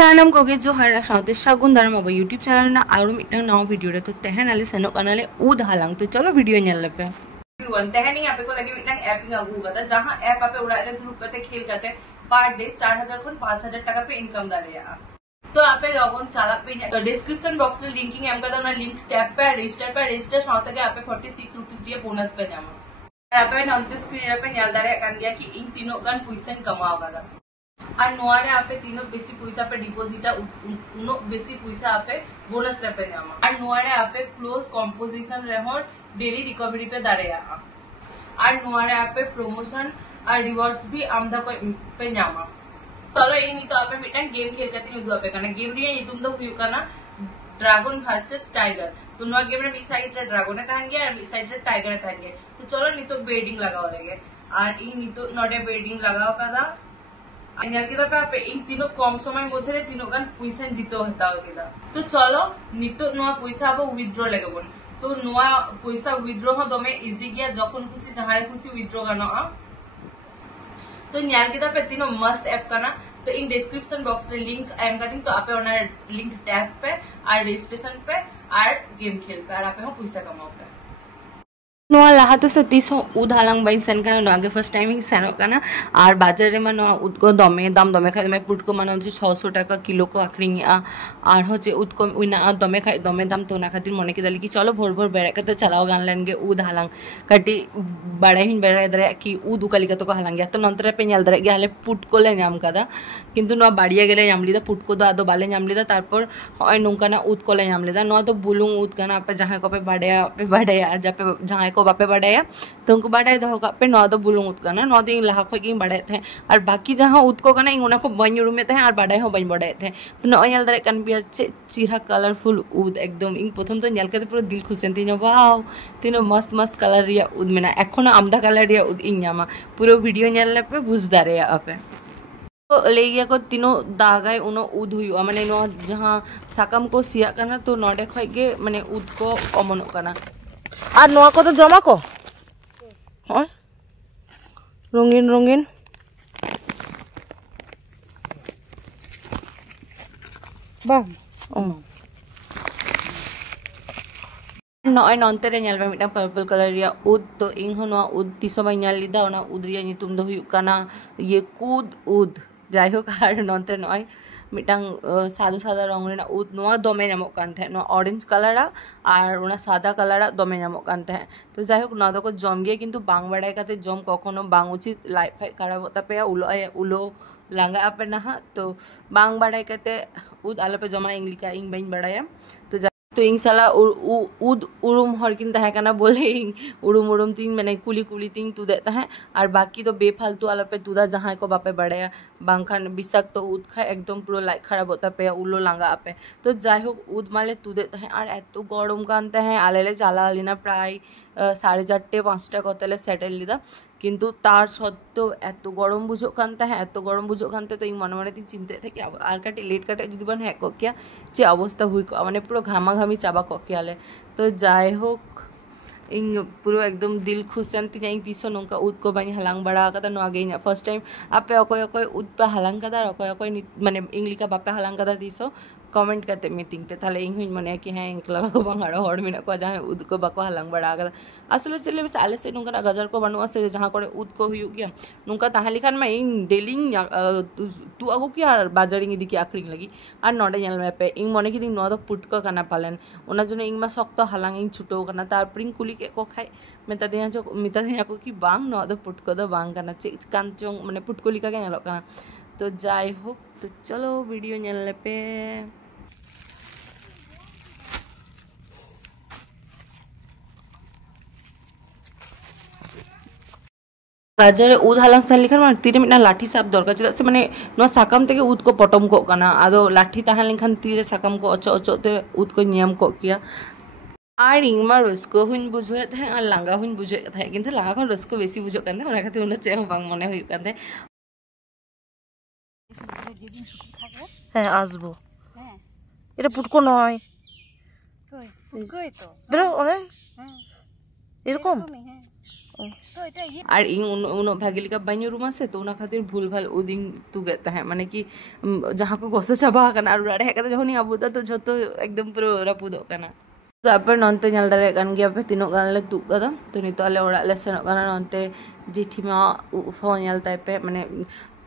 सानाम कोगे जो हर साउथ सागुन दाराम अब YouTube channel ना आरो मिटन नवा वीडियो रे तो तेहन आले सेनो कनाले उद हालांग तो चलो वीडियो नेल लेपे तेहन ही आपे को लगे मिटन ऐप ही आगू होगा जहां ऐप आपे उड़ा रे ग्रुप करते खेल करते पर डे 4000 खन 5000 टाका पे इनकम दारेया तो आपे लॉग ऑन चाला पे तो डिस्क्रिप्शन बॉक्स में लिंकिंग एम का ना लिंक टैप पे रजिस्टर साउथ के आपे 46 रुपीस रे बोनस पे नामा आपे नंते स्क्रीन पे नेल दारे कान गया कि इन तीनों गन पैसा कमाओगा और नोआरे आपे तीनों बेसी पैसा पे डिपॉजिट उनो बेसी पैसा आपे बोनस रे पे नामा और नोआरे आपे क्लोज कंपोजिशन रहो डेली रिकवरी पे दारेया और नोआरे आपे प्रमोशन और रिवॉर्ड्स भी आमदा को पे नामा चलो ये नहीं तो आपे मिटन गेम खेल करते नहीं दुआ पे करना गेम रिया ये तुम तो हुई करना ड्रैगन वर्सेस टाइगर तो नोआ गेम रे मी साइड रे ड्रैगन ने तान गया और मी साइड रे टाइगर ने तान गया तो चलो नहीं तो बेडिंग लगाओ लगे और ई नहीं तो नोडे बेडिंग लगाओ कदा पे इन तीनों कम समय मध्य तीनों गान पैसा जीत हत्या तो चलो नित पैसा अब उइथड्र लगे तो पैसा उइथड्र दमे इजी गया जखन खुशी जहाँ खुशी उइथड्र गाना तो पे तीनों मस्त ऐप करना तो इन डिस्क्रिप्शन बॉक्स रे लिंक एम का दिन तो आपे ओना लिंक टैप पे और रजिस्ट्रेशन पे और गेम खेल पे और आपे हो पैसा कमाओ पे नोआ लाहाते से तीसो उद हालांग बाई सेन का नोआ के फर्स्ट टाइमिंग सेनो काना और बाजार रे मा नोआ उद को दमे दाम दमे खाय दमे पुट को मानो 600 टाका किलो को आखरिंगा और होचे उद को उना दमे खाय दमे दाम तो ना खातिर मने के दली कि चलो भोर भोर बेरे कते चलाओ गान लेनगे उद हालांग कटी बड़े हिन बेरे दरे कि उद उकालिका तो को हालांग गया तो नंतरे पे नेल दरे गयाले पुट को ले नाम कादा किंतु नोआ बाड़िया गेले नाम लिदा पुट को दो आदो बाले नाम लिदा तारपर होय नोंकाना उद को ले नाम लिदा नोआ तो बुलुंग उद काना पे जहां को पे बाड़या और जापे जहां को बापे बाड़ाया तो उनको बाड़ाय दो पे नोआ दो बुलुंग उद काना नोआ दो लहा खय गिं बाड़ाय थे और बाकी जहां उद को काना इना को बኝ उरुमे थे और बाड़ाय हो बኝ बाड़ाय थे तो नोआ नेल दरे कान बिया चिरा कलरफुल उद एकदम इन प्रथम तो नेल कते पूरा दिल खुशेन तिनो वाओ तिनो मस्त मस्त कलर रिया उद मेना एखोनो आमदा कलर रिया उद इन नामा पूरा वीडियो नेल लेपे बुझ दारेया आपे तो लेगिया को तीनों दागाय उनो उद हुआ माने नो जहां साकाम को सिया काना तो नोडे खय गे माने उद को अमनो काना और नोआ को तो जमा को हां रंगीन रंगीन बा नॉय नॉन्ते रे नेल मिटा पर्पल कलर रिया उद तो इन हो नोआ उद तीसो बाई नेल लिदा ओना उद रिया नितुम दो हुई काना ये कूद उद जाय हो कार नॉन्ते नॉय मिटांग सादा सादा रंग रे उद नोआ दमे नामो कान थे नो ऑरेंज कलर और ओना सादा कलर दमे नामो कान थे तो जाय हो नोआ दो को जम गे किंतु बांग बाड़ाय काते जम कखनो बांग उचित लाइफ खराब होता पे उलो लांगा आपे ना तो बांग बाड़ाय काते उद आलोपे जमा इंग्लिका इंग बाइन बाड़ाया तो इन साला उद उरुम हरकिन तहे काना बोले उरुम उरुम तीन मैंने कुली कुली तीन तुदे तहे और बाकी तो बेफालतू आलोपे तुदा जहाँ को बापे बढ़ाया बांखान विषाक्त तो उद खाए एकदम पूरा लाइक खराब होता पे उलो लांगा आपे तो जाय होक उद माले तुदे तहे और एतो गरम कानते हैं आलेले चाला आलिना प्राय 4:30-5टा कतले सेटल लिदा किंतु तार सत्त्वेও एत गरम बुझो कानते हैं एत गरम बुझो कानते तो मन मन तीन चिंते थे कि आर काटे लेट काटे जो बन है क्या चे अवस्था हुई माने पूरा घामाघामी चाबा ककियाले तो जाय होक इन पूरा एकदम दिल खुशन तीन तीसो नौका उद को बाई हालांग बड़ा का नो आगे फर्स्ट टाइम आपे अकय अकय उद पे हालांग का अकय अकय माने इंग्लिका बापे हालांग का तीसो कमेंट करते मीटिंग पे ताले इन हुई माने कि हाँ इनकला को बांगाड़ा हड़ मेना को जहाँ उद को बाको हालांग बड़ा का असले चले बस आले से नौका गजर को बनवा से जहाँ करे उद को हुई गया नौका ताहली खान में इन डेलिंग तू आगो क्या बाजारिंग इदी की आखरिंग लगी और नोडे नेल में पे इन मने की दिन नोदो पुट को काना पालन ओना जने इन मा शक्त हालांग इन छुटो काना तारपर इन कुली के को खाय मेता दिया को कि बांग नोदो पुट को दो बांग काना चे कान चोंग माने पुट को लिका के नेलो काना तो जाय हो तो चलो वीडियो नेल लेपे बाजार उद हालांग सेन लिखान मान तीरे मिटना लाठी साब दरकार चेदा से माने नो साकाम तेगे उद को पटम को काना आदो लाठी ताहां लेखान तीरे साकाम को अचो अचो ते उद को नियम को किया और इंगमा रस्को हुन बुझे थे और लांगा हुन बुझे थे किंतु लांगा खन रस्को बेसी बुझो कान ओना खातिर उन चे बांग मने हुई कान थे হ্যাঁ আসবো হ্যাঁ এটা পুটকো নয় কই কই তো বেরো ওরে হ্যাঁ এরকম হ্যাঁ और इन उन भागी लेका बाई उरुमा से तो खातिर भूल भाल उदिंग तुगे तहे माने कि जहाँ को गोसो चाबा कना और उड़ाड़े हेकते जखोनी आबुदा तो झोतो एकदम पूरा रापुदो कना तापर नॉन्ते नल दारे कान गया पे तीनों गान ले तुक कदा तो नितो आले ओड़ा ले सेनो कना नॉन्ते जेठीमा फोन नल टाइपे माने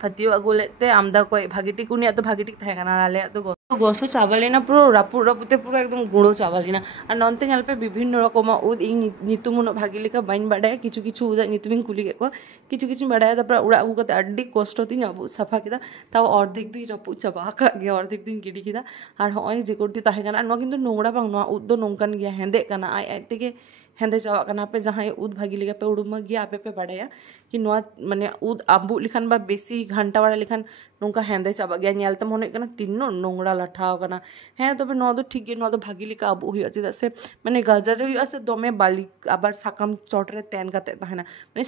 फतियो अगुलेते आमदा कोई भागीटी कुनिया तो भागीटी थाहे कना आले तो गोसो चावलिना पूरा रापुर रापुते पूरा एकदम गुड़ो चावलिना और नॉन्ते नल पे विभिन्न रकमा उद इन नितुमुन भागी लेका बाइन बाडाय किछु किछु उदा नितुमिन कुली के को किछु किछु बाडाय तापर उड़ा अगु कते अड्डी कष्ट तिन अबु साफा किदा ताव अर्धेक दुई रापु चाबा का गे अर्धेक दिन गिडी किदा और होय जे कोटी ताहे कना नो किंतु नोंगड़ा बांग नो उद दो नोंकान गया हेंदे कना आय आय तेगे हेंदे चावा कना पे जहां उद भागी लेका पे उडुमा गया आपे पे बाडाया कि नो माने उद आबु लिखान बा बेसी घंटा वाला लिखान नोंका हेंदे चाबा गया नेलतम होने कना तिन्नो नोंगड़ा लाठाव कना हे तबे नो दो ठीक गे नो दो भागी लेका आबु हुई चेदा से माने गाजर हुई से दोमे बाली आबार साकाम चोटरे तेन काते ताहेना माने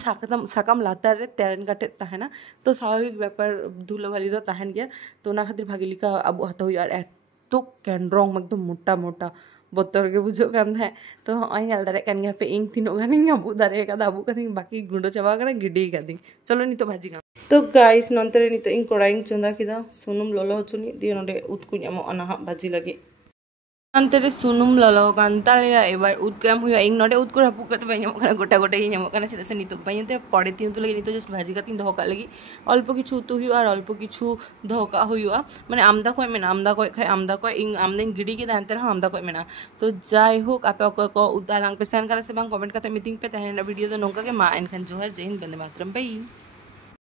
साकाम लातार रे तेन काटे ताहेना तो स्वाभाविक व्यापार धुलो वाली दो ताहेन गया तो ना खातिर भागी लेका आबु हता हुई और एतो कैंड्रोंग एकदम मोटा मोटा बतर के बुझो कान है तो आई हल दारे कान गया पे इंग तीनो गानी आबु दारे का आबु कथि बाकी गुंडो चाबा कना गिडी कादी चलो नी तो भाजी का तो गाइस नंतरे नी तो इन कोड़ाई चंदा किदा सुनुम लोलो हचुनी दिए नोडे उतकुñ एमो अना भाजी लगे अंतरे सुनुम ललो कांतालिया एबार उदकाम हुआ इंग नोडे उदको रापु कते बाय ᱧᱟᱢᱚᱜ ᱠᱟᱱᱟ गोटा गोटा ही ᱧᱟᱢᱚᱜ ᱠᱟᱱᱟ ᱪᱮᱫᱟᱜ ᱥᱮ ᱱᱤᱛᱚᱜ ᱵᱟᱹᱧ ᱮᱱᱛᱮ ᱯᱚᱲᱮ ᱛᱤᱧ ᱩᱛᱩ ᱞᱟᱹᱜᱤᱫ ᱱᱤᱛᱚᱜ ᱡᱟᱥᱴ ᱵᱷᱟজি ᱠᱟᱛᱤᱧ ᱫᱚᱦᱚ ᱠᱟᱜ ᱞᱟᱹᱜᱤᱫ अल्प किछु उतु हुआ और अल्प किछु दᱚᱦᱚ ᱠᱟᱜ हुआ माने आमदा कोय मेना आमदा कोय खाय आमदा कोय इंग आमदाኝ गिडी के दानते रहा आमदा कोय मेना तो जाय होक आपे को उदालांग पे सेन करा से बांग कमेंट करते मीटिंग पे तहने वीडियो तो नोंका के मा एनखान जोहर जय हिंद बंदे मातरम बाय।